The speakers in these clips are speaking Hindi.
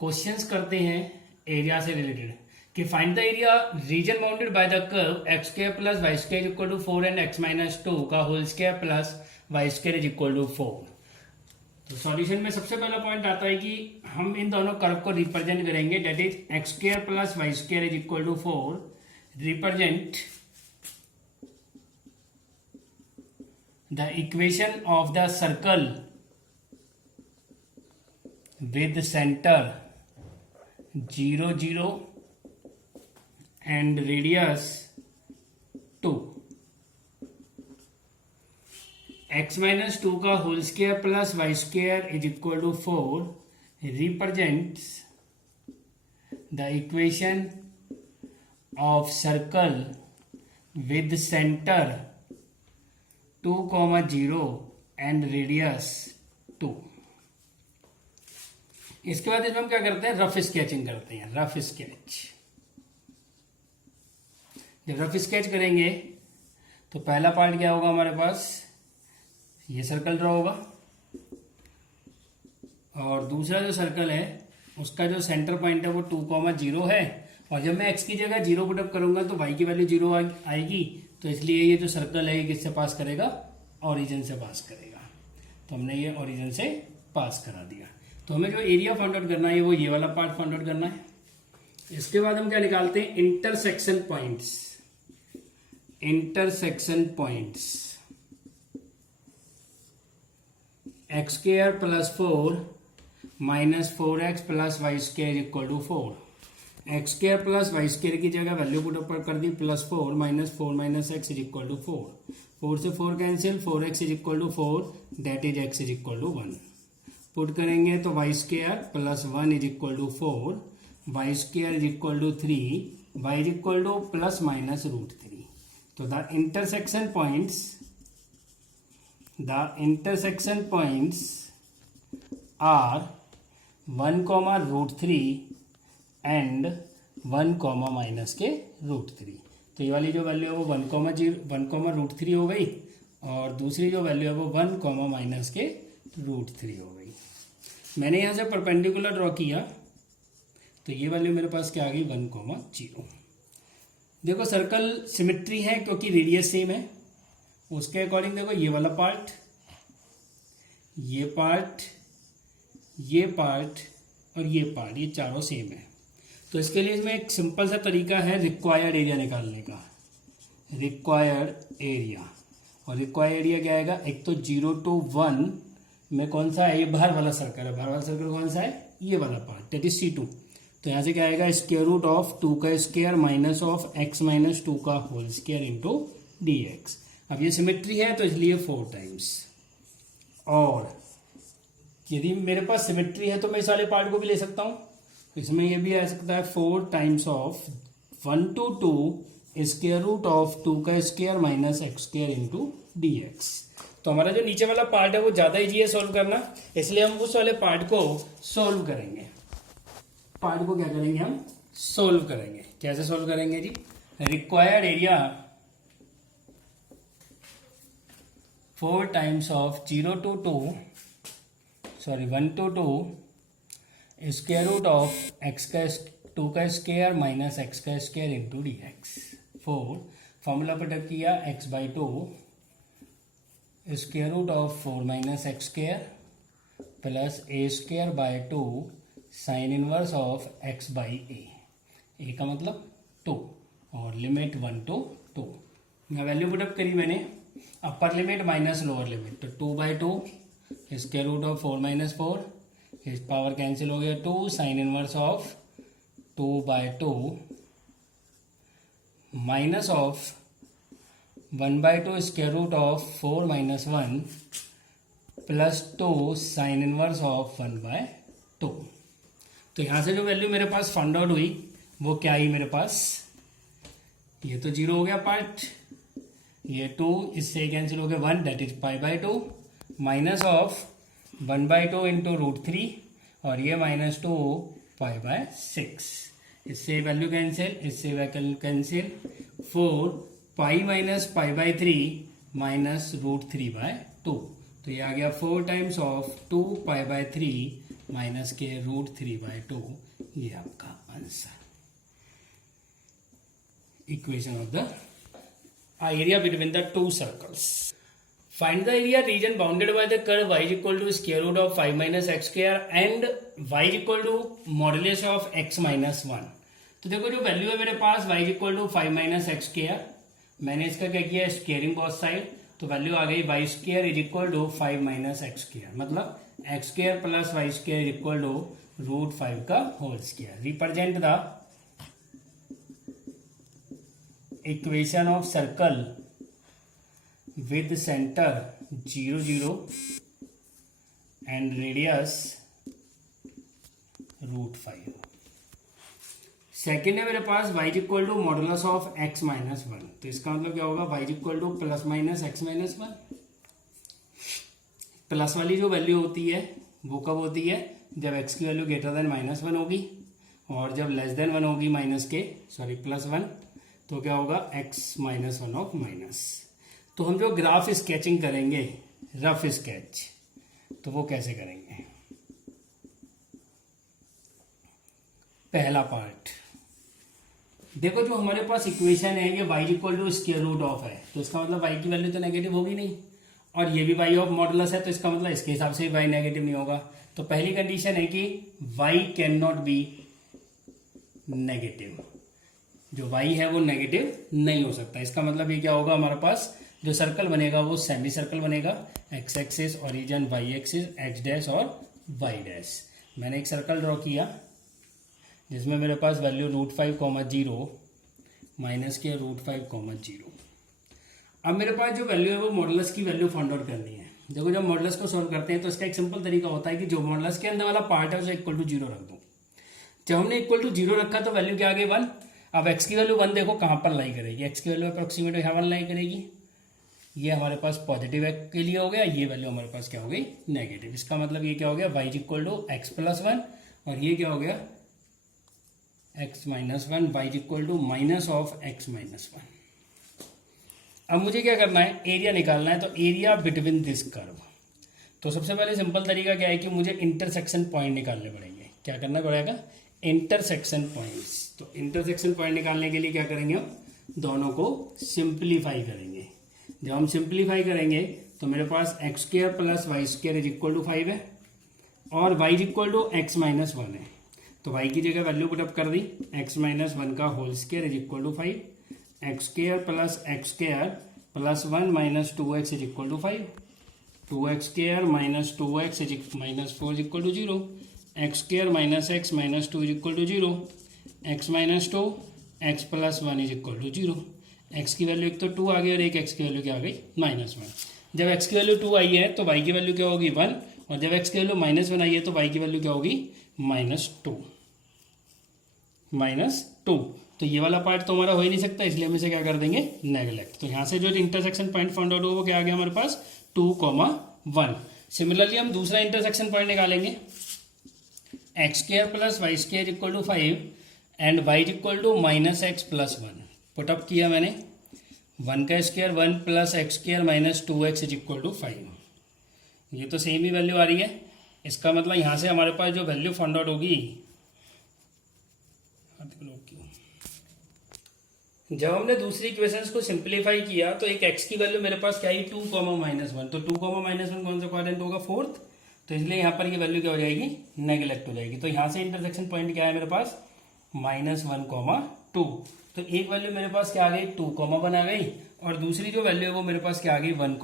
क्वेश्चंस करते हैं एरिया से रिलेटेड कि find the area region bounded by the curve x square plus y square equal to 4 and x minus 2 का whole square plus y square is equal to 4। तो सॉल्यूशन में सबसे पहला पॉइंट आता है कि हम इन दोनों कर्व को रिप्रेजेंट करेंगे, that is x square plus y square is equal to 4 represent the equation of the circle with center 0 0 and radius 2। x minus 2 का whole square plus y square is equal to 4 represents the equation of circle with centre 2, 0 and radius 2। इसके बाद इसमें हम क्या करते हैं, रफ स्केचिंग करते हैं। रफ स्केच, जब रफ स्केच करेंगे तो पहला पार्ट क्या होगा हमारे पास, ये सर्कल ड्रॉ होगा और दूसरा जो सर्कल है उसका जो सेंटर पॉइंट है वो 2, 0 है। और जब मैं x की जगह 0 पुट अप करूंगा तो y की वैल्यू 0 आएगी, तो इसलिए ये जो सर्कल है ये किससे पास करेगा, ओरिजिन से पास करेगा। तो हमने ये ओरिजिन से पास करा दिया। तो हमें जो एरिया फाइंड आउट करना है वो ये वाला पार्ट फाइंड आउट करना है। इसके बाद हम क्या निकालते हैं, intersection points. Intersection points x square plus 4 minus 4x plus y square equal to 4। X square plus y square की जगह वैल्यू पुट अप कर दी, plus 4 minus x is equal to 4। 4 से 4 cancel, 4x is equal to 4, that is x is equal to 1। Put करेंगे तो y square plus 1 is equal to 4, y square is equal to 3, y is equal to plus minus root 3। तो the intersection points are 1, root 3 and 1, minus के रूट 3। तो ये वाली जो वैल्यू है वो 1, रूट 3 हो गई और दूसरी जो वैल्यू है वो 1, माइनस के रूट 3 हो गई। मैंने यहाँ से परपेंडिकुलर ड्रॉ किया तो ये वैल्यू मेरे पास क्या आ गई, 1, 0। देखो सर्कल सिमेट्री है क्योंकि रेडियस सेम है, उसके अकॉर्डिंग देखो ये वाला पार्ट, ये पार्ट, ये पार्ट और ये पार्ट, ये चारों सेम है। तो इसके लिए इसमें एक सिंपल सा तरीका है रिक्वायर्ड एरिया निकालने का। रिक्वायर्ड एरिया, और रिक्वायर्ड एरिया क्या आएगा, एक तो 0 to 1 में कौन सा है, ये बाहर वाला सर्कल है। बाहर वाला सर्कल कौन सा है, ये वाला पार्ट, दैट इज C2। तो यहाँ से क्या आएगा, स्क्वायर रूट ऑफ 2 का square minus of x minus 2 का होल स्क्वायर इंटू dx। अब ये सिमेट्री है तो इसलिए 4 टाइम्स। और यदि मेरे पास सिमेट्री है तो मैं इस वाले पार्ट को भी ले सकता हूँ, इसमें ये भी आ सकता है 4 times of 1 to 2 square root of 2 का square minus x square into dx। तो हमारा जो नीचे वाला पार्ट है वो ज्यादा इजी है सॉल्व करना, इसलिए हम उस वाले पार्ट को सॉल्व करेंगे। पार्ट को क्या करेंगे, हम सॉल्व करेंगे। कैसे सॉल्व करेंगे जी, required area 4 times of 1 to 2 square root of x का 2 का स्क्वायर माइनस x का square into dx। 4 formula put up किया, x/2 square root of 4 minus x square plus a square by 2 sine inverse of x by a का मतलब 2 और लिमिट 1 to 2। यहाँ वैल्यू पुटअप करी मैंने, upper limit minus lower limit, तो 2/2 स्क्वायर रूट ऑफ 4 माइनस 4, इस पावर कैंसिल हो गया, 2 sine inverse of 2/2 minus of 1/2 square root of 4 minus 1 plus 2 sine inverse of 1/2। तो यहाँ से जो वैल्यू मेरे पास फाइंड आउट हुई वो क्या आई मेरे पास, ये तो 0 हो गया पार्ट, ये 2 इससे कैंसिल हो गया 1, that is π/2 minus of 1/2 into root 3 और ये माइनस 2 π/6। इससे वैल्यू कैंसिल, इससे value cancel, 4 pi minus π/3 minus root 3/2। तो ये आ गया 4 टाइम्स ऑफ 2 π/3 माइनस के √3/2, ये आपका answer. Equation of the area between the two circles. Find the area region bounded by the curve y is equal to square root of 5 minus x square and y is equal to modulus of x minus 1. तो देखो जो वैल्यू है मेरे पास y is equal to 5 minus x square, मैंने इसका क्या किया स्क्वेयरिंग बोथ साइड, तो वैल्यू आ गई y square is equal to 5 minus x square, मतलब x square plus y square is equal to √5 का whole square. Represent the equation of circle with center 0 0 and radius √5। Second है मेरे पास y equal to modulus of x minus 1, तो इसका मतलब क्या होगा y equal to plus minus x minus 1। Plus वाली जो वैल्यू होती है वो कब होती है, जब x की वैल्यू ग्रेटर देन -1 होगी, और जब लेस देन 1 होगी +1, तो क्या होगा x माइनस 1 ऑफ माइनस। तो हम जो ग्राफ स्केचिंग करेंगे, रफ स्केच, तो वो कैसे करेंगे। पहला पार्ट देखो, जो हमारे पास इक्वेशन है ये y equal to square root of है, तो इसका मतलब y की वैल्यू तो नेगेटिव होगी नहीं, और ये भी y ऑफ मॉडुलस है, तो इसका मतलब इसके हिसाब से y नेगेटिव नहीं होगा। तो पहली कंडीशन है कि y can not be negative, जो y है वो नेगेटिव नहीं हो सकता। इसका मतलब ये क्या होगा, हमारे पास जो सर्कल बनेगा वो सेमी सर्कल बनेगा, x axis origin, y axis x dash और y डैश। मैंने एक सर्कल ड्रॉ किया जिसमें मेरे पास वैल्यू √5, 0 माइनस के √5, 0। अब मेरे पास जो वैल्यू है वो मॉडुलस की वैल्यू फाइंड आउट करनी है। देखो जब मॉडुलस को सॉल्व करते हैं तो इसका एक सिंपल तरीका होता है कि जो मॉडुलस के अंदर वाला पार्ट है उसे इक्वल टू 0 रख दो। जब हमने इक्वल टू 0 रखा तो वैल्यू क्या आ गई 1। अब x की वैल्यू 1 देखो कहाँ पर लाई करेगी, x की वैल्यू अप्रोक्सीमेट यहाँ 1 लाई करेगी। ये हमारे पास पॉजिटिव x के लिए हो गया, ये वैल्यू हमारे पास क्या हो गई नेगेटिव। इसका मतलब ये क्या हो गया y equal to x plus 1, और ये क्या हो गया x minus 1, y equal to minus of x minus 1। अब मुझे क्या करना है, एरिया निकालना है, तो एरिया बिटवीन दिस कर्व। तो सबसे पहले सिंपल तरीका क्या है कि मुझे इंटरसेक्शन पॉइंट निकालने पड़ेंगे। क्या करना पड़ेगा, इंटरसेक्शन पॉइंट्स। तो इंटरसेक्शन पॉइंट निकालने के लिए क्या करेंगे, हम दोनों को सिंप्लीफाई करेंगे। जब हम सिंप्लीफाई करेंगे तो मेरे पास x square plus y square is equal to 5 है, और y equal to x minus 1 है। तो y की जगह वैल्यू पुटअप कर दी, x माइनस 1 का whole square is equal to 5, x square plus x square plus 1 minus 2x is equal to 5, 2x square minus 2x is minus 4 is equal to 0, x square minus x minus 2 is equal to 0, x minus 2, x plus 1 is equal to 0। x की वैल्यू एक तो 2 आ गई और एक x की वैल्यू क्या आ गई -1। जब x की वैल्यू 2 आई है तो y की वैल्यू क्या होगी 1, और जब x की वैल्यू -1 आई है तो y की वैल्यू क्या होगी -2। तो ये वाला पार्ट तो हमारा हो ही नहीं सकता, इसलिए हम इसे क्या कर देंगे नेगलेक्ट। तो यहाँ से जो इंटरसेक्शन पॉइंट फाइंड आउट हो वो क्या आ गया हमारे पास 2, 1। सिमिलरली हम दूसरा इंटरसेक्शन पॉइंट निकालेंगे, x square plus y square equal to 5 and y equal to -x plus 1। Put up किया मैंने, 1 का square 1 plus x square minus 2x is equal to 5। ये तो सेम ही वैल्यू आ रही है। इसका मतलब यहाँ से हमारे पास जो वैल्यू फाइंड आउट होगी, जब हमने दूसरी इक्वेशंस को सिंप्लीफाई किया तो एक x की वैल्यू मेरे पास क्या आई 2, -1। तो 2, -1 कौन सा क्वाड्रेंट होगा 4th, तो इसलिए यहाँ पर ये वैल्यू क्या हो जाएगी नेगलेक्ट हो जाएगी। तो यहाँ से इंटरसेक्शन पॉइंट क्या है मेरे पास -1, 2। तो एक वैल्यू मेरे पास क्या आ गई 2, 1 आ गई, और दूसरी जो वैल्यू है वो मेरे पास क्या आ गई 1,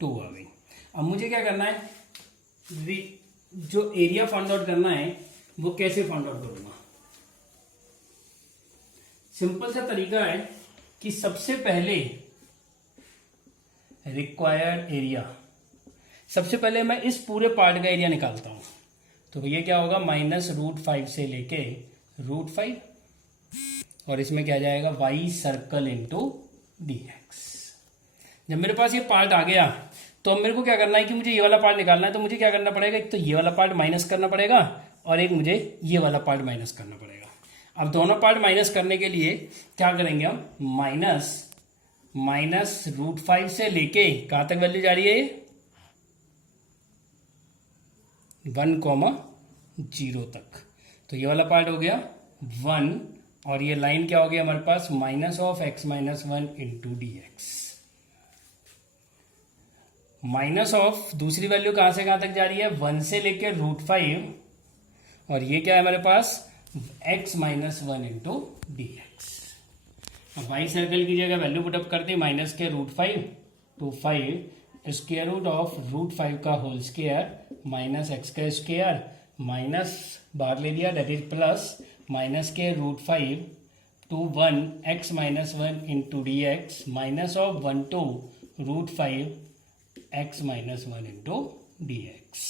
2 आ गई। अब मुझे क्या करना है, जो एरिया फाइंड आउट करना है वो कैसे फाइंड आउट करूंगा। सिंपल सा तरीका है कि सबसे पहले रिक्वायर्ड एरिया, सबसे पहले मैं इस पूरे पार्ट का एरिया निकालता हूं। तो ये क्या होगा -√5 से लेके √5, और इसमें क्या जाएगा y सर्कल इंटू dx। जब मेरे पास ये पार्ट आ गया तो अब मेरे को क्या करना है कि मुझे ये वाला पार्ट निकालना है। तो मुझे क्या करना पड़ेगा, एक तो ये वाला पार्ट माइनस करना पड़ेगा और एक मुझे ये वाला पार्ट माइनस करना पड़ेगा। अब दोनों पार्ट माइनस करने के लिए क्या करेंगे हम, -√5 से लेके कहां तक वैल्यू जा रही है, 1, 0 तक। तो ये वाला पार्ट हो गया 1 और ये लाइन क्या हो गया हमारे पास minus of x minus 1 into d x. Minus of दूसरी वैल्यू कहां से कहां तक जा रही है 1 से लेकर √5 और ये क्या है हमारे पास x minus 1 into d x. अब वाई सर्कल की जगह वैल्यू पुटअप करते माइनस के √5 टू 5 स्क्वायर रूट ऑफ √5 का होल स्क्वायर माइनस एक्स का स्क्वायर माइनस बाहर ले लिया दैट इज प्लस माइनस के √5 to 1 x minus 1 into d x minus of 1 to √5 x minus 1 into d x.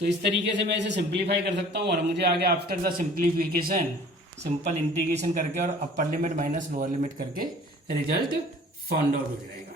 तो इस तरीके से मैं इसे सिंप्लीफाई कर सकता हूँ और मुझे आगे after the simplification simple integration करके और upper limit minus lower limit करके रिजल्ट फाउंड आउट हो जाएगा।